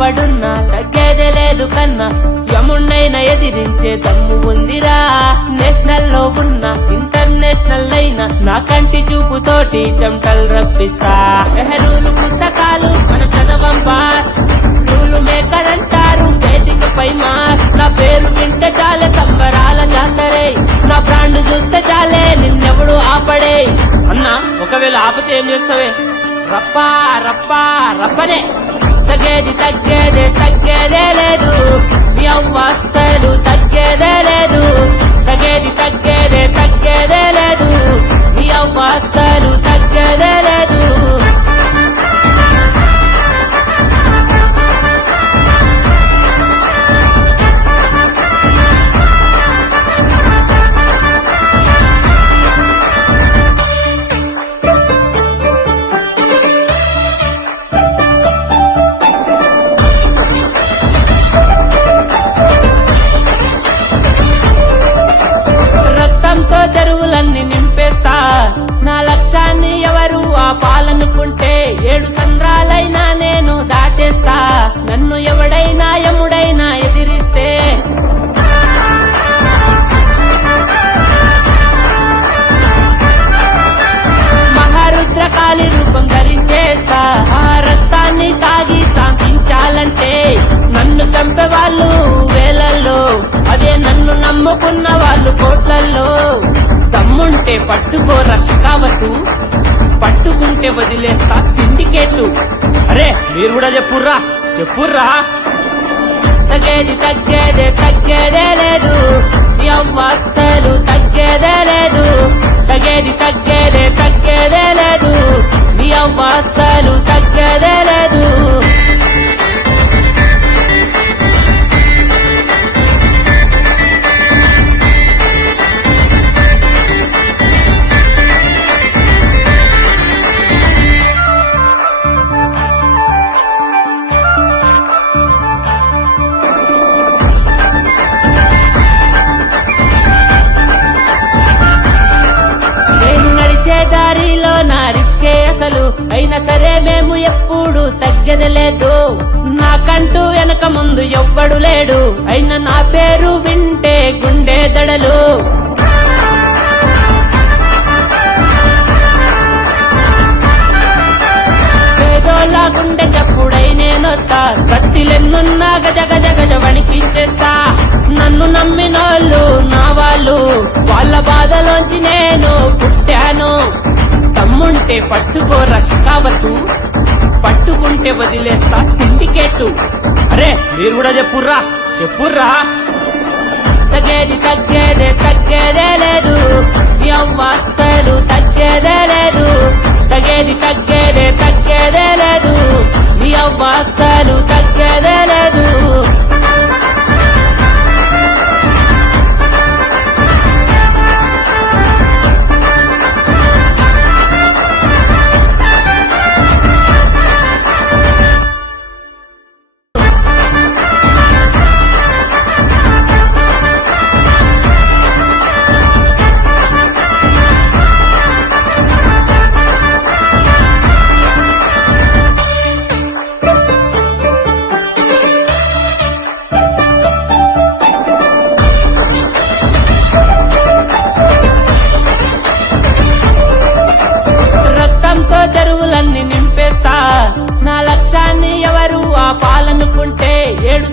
ఎవ్వడున్నా తగ్గేదే లేదు కన్నా యమున్నైనా ఎదిరించే దమ్ము ఉందిరా నేషనల్ లో ఉన్న ఇంటర్నేషనల్ అయినా నా కంటి చూపుతోటి చెమటలు రప్పిస్తా రూలు పుస్తకాలు మన చదవం బాస్ రూలు మేకర్ అంటారు వేదికపై మాస్ నా పేరు వింటే చాలే సంబరాల జాతరే నా బ్రాండ్ చూస్తే చాలే నిన్నెవడు ఆపడే అన్నా ఒకవేళ ఆపితే ఏం చేస్తావే రప్పా రప్పా రప్పనే తగ్గేది తగ్గేదే తగ్గేదే లేదు అసలు తగ్గేదే లేదు తగ్గేది తగ్గేదే తగ్గేదే లేదు అసలు తగ్గేదే లేదు చెరువులన్నీ నింపేస్తా నా లక్ష్యాన్ని ఎవరు ఆపాలనుకుంటే 7 సంద్రాలైనా నేను దాటేస్తా నన్ను ఎవడైనా యముడైనా ఎదిరిస్తే మహారుద్రకాళి రూపం ధరించేస్తా ఆ రక్తాన్ని తాగి శాంతించాలంటే నన్ను చంపేవాళ్ళు వేలల్లో అదే నన్ను నమ్ముకున్న వాళ్ళు కోట్లల్లో దమ్ముంటే పట్టుకోరా షికావతు పట్టుకుంటే వదిలేస్తా సిండికేట్లు అరే మీరు కూడా చెప్పుర్రా తగ్గేది తగ్గేదే తగ్గేదే లేదు అసలు తగ్గేదే లేదు తగ్గేది తగ్గేదే తగ్గేదే లేదు అసలు తగ్గేదే లేదు దారిలో నా రిస్కే అసలు అయినా సరే మేము ఎప్పుడు తగ్గేదలేదు నాకంటూ వెనక ముందు ఎవ్వడు లేడు అయినా నా పేరు వింటే గుండె దడలు పేదోలా గుండె చప్పుడై నేనొస్తా కత్తిలెన్నున్నా గజ గజ గజ వణికించేస్తా నన్ను నమ్మినోళ్ళు నా వాళ్ళు వాళ్ళ బాధలోంచి నేను పుట్టాను తమ్ముంటే పట్టుకోరా షికావతు పట్టుకుంటే వదిలేస్తా సిండికేట్ అరే మీరు కూడా చెప్పుర్రా తగ్గేది తగ్గేదే తగ్గేదే లేదు అసలు తగ్గేదే లేదు తగ్గేది తగ్గేదే తగ్గేదే లేదు అసలు తగ్గేదే లేదు చెరువులన్నీ నింపేస్తా నా లక్ష్యాన్ని ఎవరు ఆపాలనుకుంటే 7